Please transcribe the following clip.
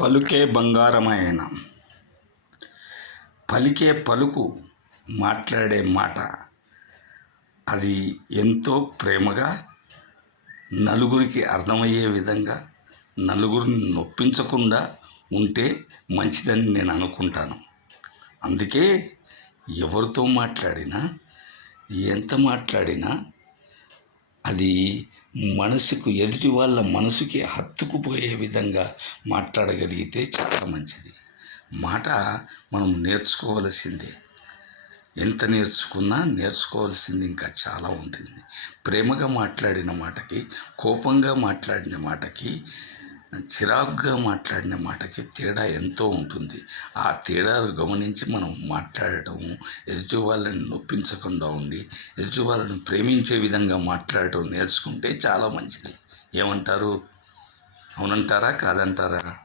పలుకే బంగారమాయన. పలికే పలుకు, మాట్లాడే మాట అది ఎంతో ప్రేమగా, నలుగురికి అర్థమయ్యే విధంగా, నలుగురిని నొప్పించకుండా ఉంటే మంచిదని నేను అనుకుంటాను. అందుకే ఎవరితో మాట్లాడినా, ఎంత మాట్లాడినా అది మనసుకు, ఎదుటి వాళ్ళ మనసుకి హత్తుకుపోయే విధంగా మాట్లాడగలిగితే చాలా మంచిది. మాట మనం నేర్చుకోవలసిందే. ఎంత నేర్చుకున్నా నేర్చుకోవాల్సింది ఇంకా చాలా ఉంటుంది. ప్రేమగా మాట్లాడిన మాటకి, కోపంగా మాట్లాడిన మాటకి, చిరాకుగా మాట్లాడిన మాటకి తేడా ఎంతో ఉంటుంది. ఆ తేడాలు గమనించి మనం మాట్లాడటం, ఎదుటి వాళ్ళని నొప్పించకుండా ఉండి, ఎదుటి వాళ్ళని ప్రేమించే విధంగా మాట్లాడటం నేర్చుకుంటే చాలా మంచిది. ఏమంటారు? అవునంటారా, కాదంటారా?